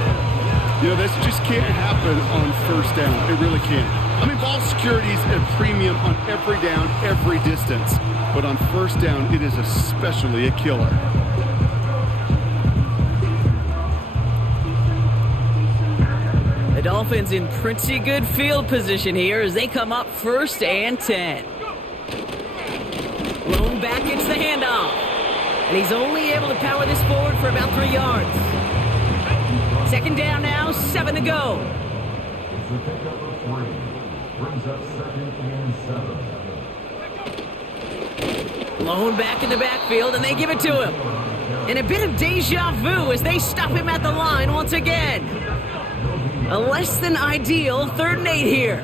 You know, this just can't happen on first down. It really can't. I mean, ball security is a premium on every down, every distance. But on first down, it is especially a killer. The Dolphins in pretty good field position here as they come up 1st and 10. Lone back gets the handoff. And he's only able to power this forward for about 3 yards. 2nd down now, 7 to go. It's the pickup of 3. Brings up 2nd and 7. Lone back in the backfield, and they give it to him. And a bit of deja vu as they stop him at the line once again. A less than ideal 3rd and 8 here.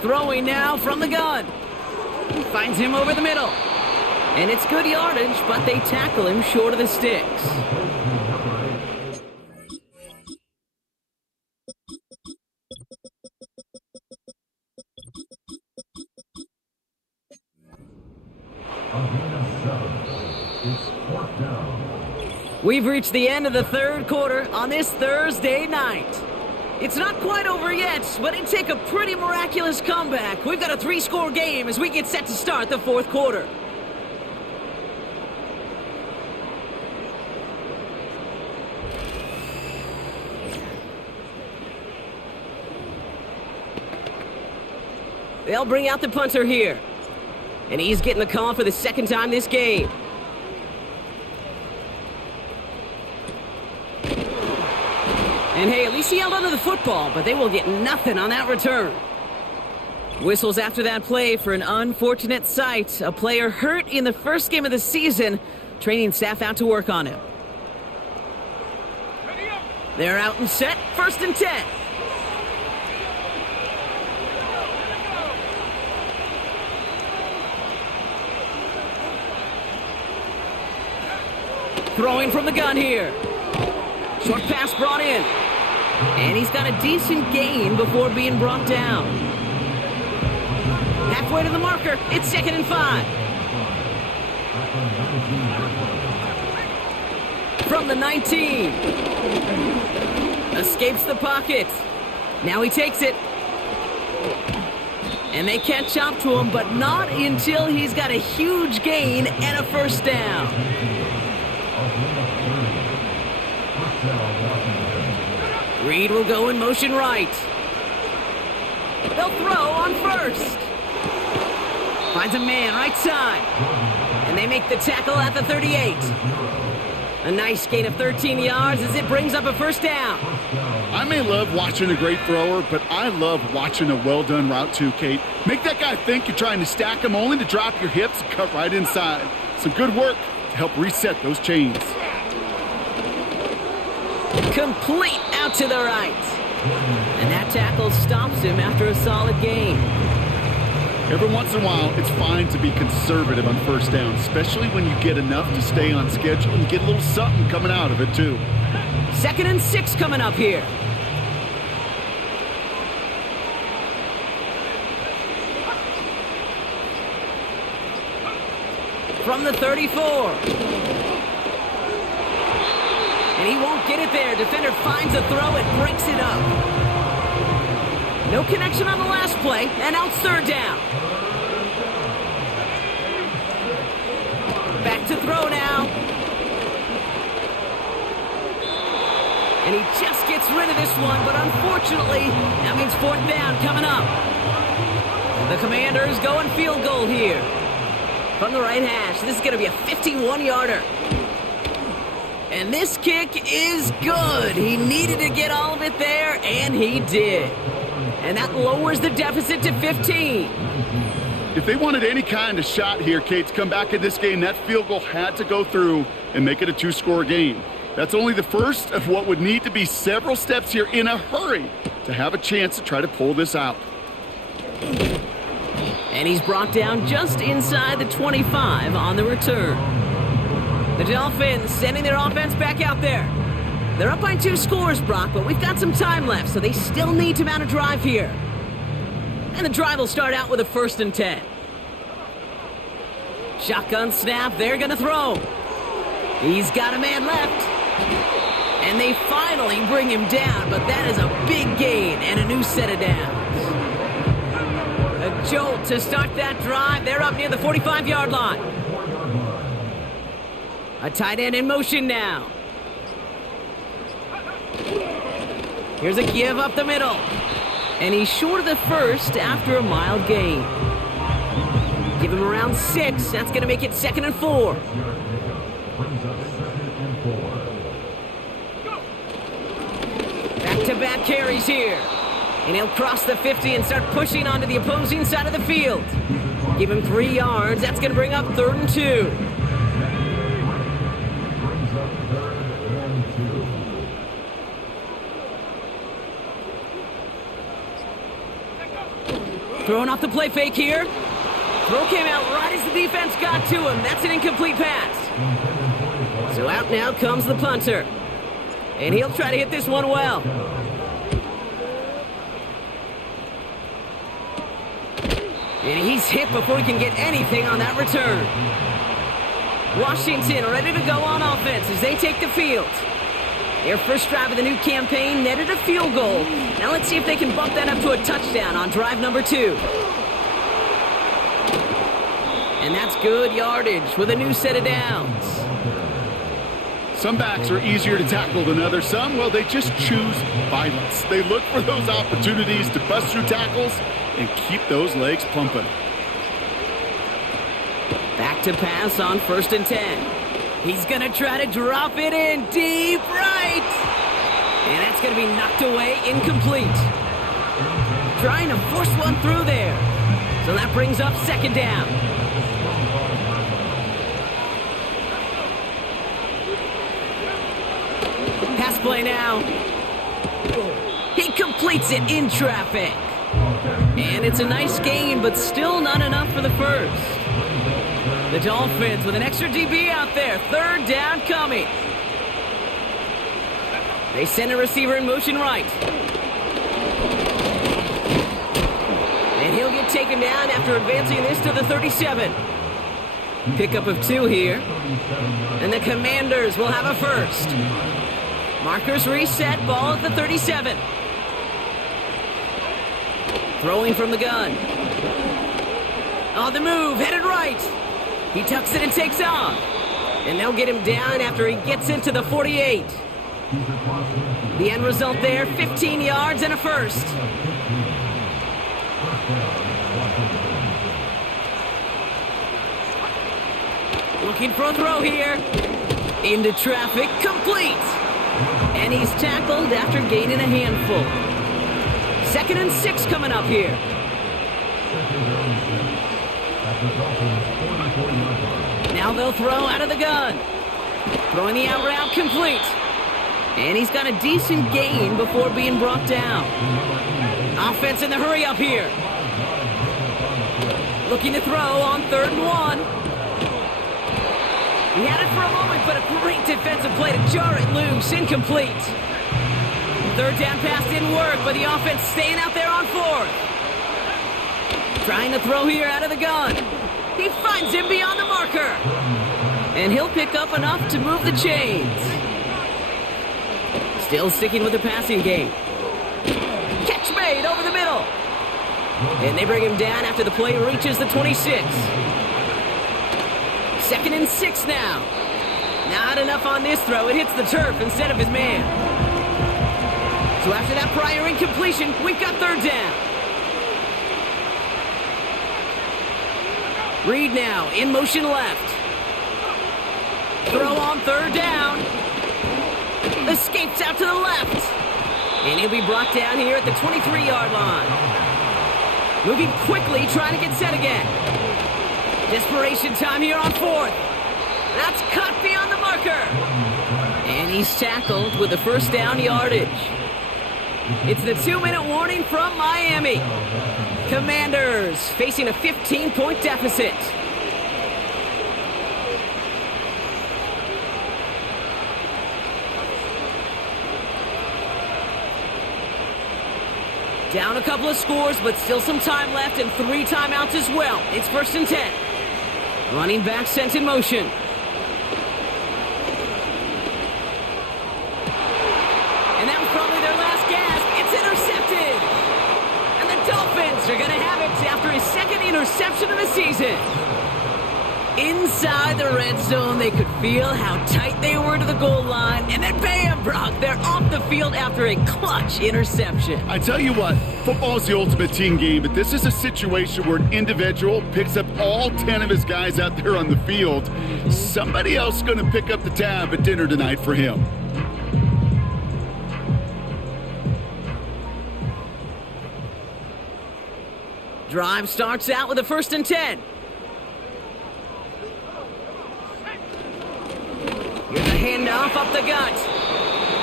Throwing now from the gun. Finds him over the middle. And it's good yardage, but they tackle him short of the sticks. We've reached the end of the 3rd quarter on this Thursday night. It's not quite over yet, but it'd take a pretty miraculous comeback. We've got a 3-score game as we get set to start the 4th quarter. They'll bring out the punter here. And he's getting the call for the 2nd time this game. And hey, at least he held onto the football, but they will get nothing on that return. Whistles after that play for an unfortunate sight. A player hurt in the first game of the season. Training staff out to work on him. They're out and set. 1st and 10. Throwing from the gun here. Short pass brought in. And he's got a decent gain before being brought down. Halfway to the marker. It's 2nd and 5. From the 19. Escapes the pocket. Now he takes it. And they catch up to him, but not until he's got a huge gain and a first down. Reed will go in motion right. They'll throw on first. Finds a man right side. And they make the tackle at the 38. A nice gain of 13 yards as it brings up a first down. I may love watching a great thrower, but I love watching a well-done route too, Kate. Make that guy think you're trying to stack him only to drop your hips and cut right inside. Some good work to help reset those chains. Complete out to the right. And that tackle stops him after a solid gain. Every once in a while, it's fine to be conservative on first down, especially when you get enough to stay on schedule and get a little something coming out of it, too. 2nd and 6 coming up here. From the 34. And he won't get it there. Defender finds a throw and breaks it up. No connection on the last play, and now it's 3rd down. Back to throw now. And he just gets rid of this one, but unfortunately, that means 4th down coming up. The Commanders going field goal here. From the right hash, this is going to be a 51-yarder. And this kick is good. He needed to get all of it there, and he did. And that lowers the deficit to 15. If they wanted any kind of shot here, Kate, to come back in this game, that field goal had to go through and make it a 2-score game. That's only the first of what would need to be several steps here in a hurry to have a chance to try to pull this out. And he's brought down just inside the 25 on the return. The Dolphins sending their offense back out there. They're up by 2 scores, Brock, but we've got some time left, so they still need to mount a drive here. And the drive will start out with a 1st and 10. Shotgun snap, they're going to throw. He's got a man left. And they finally bring him down, but that is a big gain and a new set of downs. A jolt to start that drive. They're up near the 45-yard line. A tight end in motion now. Here's a give up the middle. And he's short of the first after a mild gain. Give him around 6. That's going to make it 2nd and 4. Back-to-back carries here. And he'll cross the 50 and start pushing onto the opposing side of the field. Give him 3 yards. That's going to bring up 3rd and 2. Throwing off the play fake here. Throw came out right as the defense got to him. That's an incomplete pass. So out now comes the punter. And he'll try to hit this one well. And he's hit before he can get anything on that return. Washington ready to go on offense as they take the field. Their first drive of the new campaign netted a field goal. Now let's see if they can bump that up to a touchdown on drive number 2. And that's good yardage with a new set of downs. Some backs are easier to tackle than others. Some, well, they just choose violence. They look for those opportunities to bust through tackles and keep those legs pumping. Back to pass on 1st and 10. He's going to try to drop it in deep right. And that's going to be knocked away, incomplete. Trying to force one through there. So that brings up 2nd down. Pass play now. He completes it in traffic. And it's a nice gain, but still not enough for the first. The Dolphins with an extra DB out there. 3rd down coming. They send a receiver in motion right. And he'll get taken down after advancing this to the 37. Pickup of 2 here. And the Commanders will have a first. Markers reset, ball at the 37. Throwing from the gun. On the move, headed right. He tucks it and takes off. And they'll get him down after he gets into the 48. The end result there, 15 yards and a first. Looking for a throw here. Into traffic, complete. And he's tackled after gaining a handful. 2nd and 6 coming up here. Now they'll throw out of the gun. Throwing the out route complete. And he's got a decent gain before being brought down. Offense in the hurry up here. Looking to throw on 3rd and 1. He had it for a moment, but a great defensive play to jar it loose. Incomplete. 3rd down pass didn't work, but the offense staying out there on 4th. Trying to throw here out of the gun. He finds him beyond the marker. And he'll pick up enough to move the chains. Still sticking with the passing game. Catch made over the middle. And they bring him down after the play reaches the 26. 2nd and 6 now. Not enough on this throw. It hits the turf instead of his man. So after that prior incompletion, we've got 3rd down. Reed now in motion left. Throw on 3rd down. Escapes out to the left. And he'll be brought down here at the 23-yard line. Moving quickly, trying to get set again. Desperation time here on 4th. That's cut beyond the marker. And he's tackled with the first down yardage. It's the 2-minute warning from Miami. Commanders facing a 15-point deficit. Down a couple of scores, but still some time left and 3 timeouts as well. It's 1st and 10. Running back sent in motion. And that was probably their last gasp. It's intercepted. And the Dolphins are going to have it after his 2nd interception of the season. Inside the red zone, they could feel how tight they were to the goal line. And then bam, Brock, they're off the field after a clutch interception. I tell you what, football is the ultimate team game, but this is a situation where an individual picks up all 10 of his guys out there on the field. Somebody else is going to pick up the tab at dinner tonight for him. Drive starts out with a 1st and 10. Here's a handoff up the gut.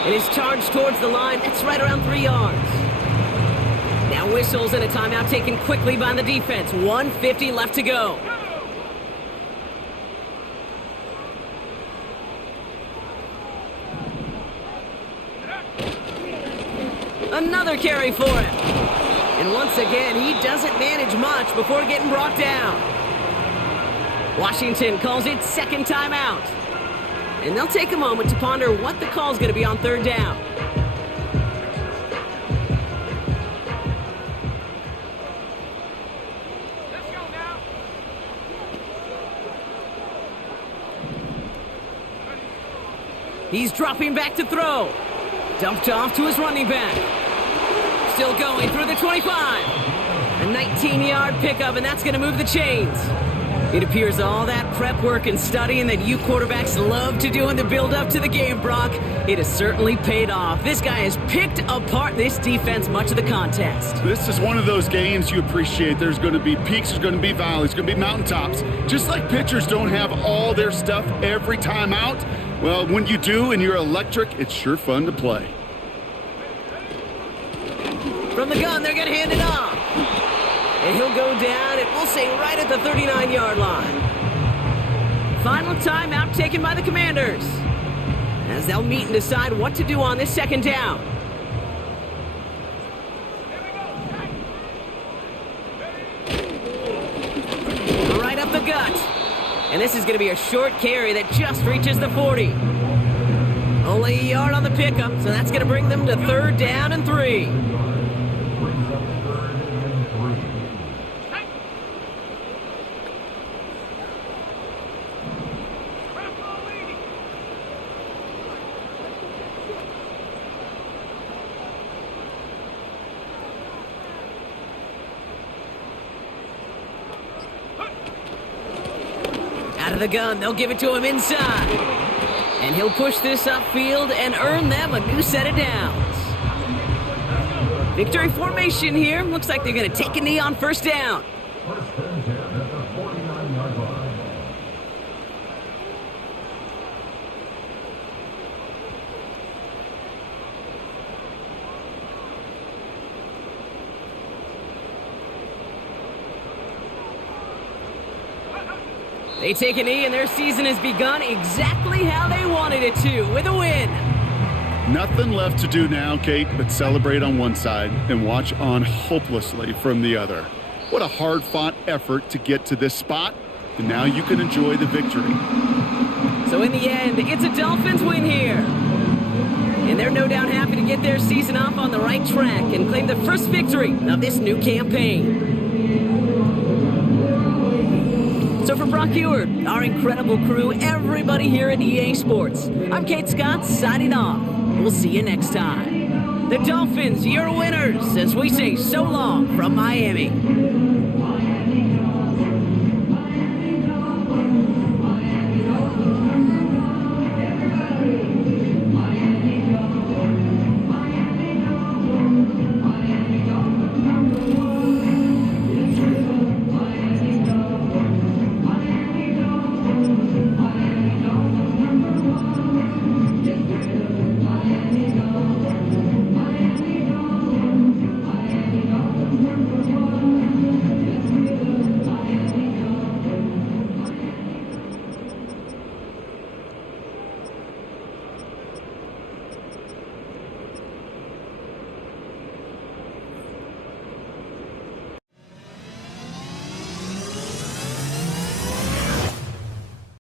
It is charged towards the line. That's right around 3 yards. Now whistles and a timeout taken quickly by the defense. 1:50 left to go. Another carry for him. And once again, he doesn't manage much before getting brought down. Washington calls it 2nd timeout. And they'll take a moment to ponder what the call is going to be on 3rd down. Let's go now. He's dropping back to throw. Dumped off to his running back. Still going through the 25. A 19-yard pickup, and that's going to move the chains. It appears all that prep work and studying that you quarterbacks love to do in the build-up to the game, Brock, it has certainly paid off. This guy has picked apart this defense much of the contest. This is one of those games you appreciate. There's going to be peaks, there's going to be valleys, there's going to be mountaintops. Just like pitchers don't have all their stuff every time out, well, when you do and you're electric, it's sure fun to play. From the gun, they're going to hand it off. And he'll go down, and we'll say right at the 39-yard line. Final timeout taken by the Commanders. as they'll meet and decide what to do on this second down. Right up the gut. And this is going to be a short carry that just reaches the 40. Only a yard on the pickup, so that's going to bring them to 3rd down and 3. Out of the gun, they'll give it to him inside. And he'll push this upfield and earn them a new set of downs. Victory formation here. Looks like they're going to take a knee on 1st down. First and 10 at the 49-yard line. They take a knee and their season has begun exactly how they wanted it to, with a win. Nothing left to do now, Kate, but celebrate on one side and watch on hopelessly from the other. What a hard-fought effort to get to this spot, and now you can enjoy the victory. So in the end, it's a Dolphins win here. And they're no doubt happy to get their season off on the right track and claim the first victory of this new campaign. So for Brock Ewart, our incredible crew, everybody here at EA Sports, I'm Kate Scott signing off. We'll see you next time. The Dolphins, your winners, as we say so long from Miami.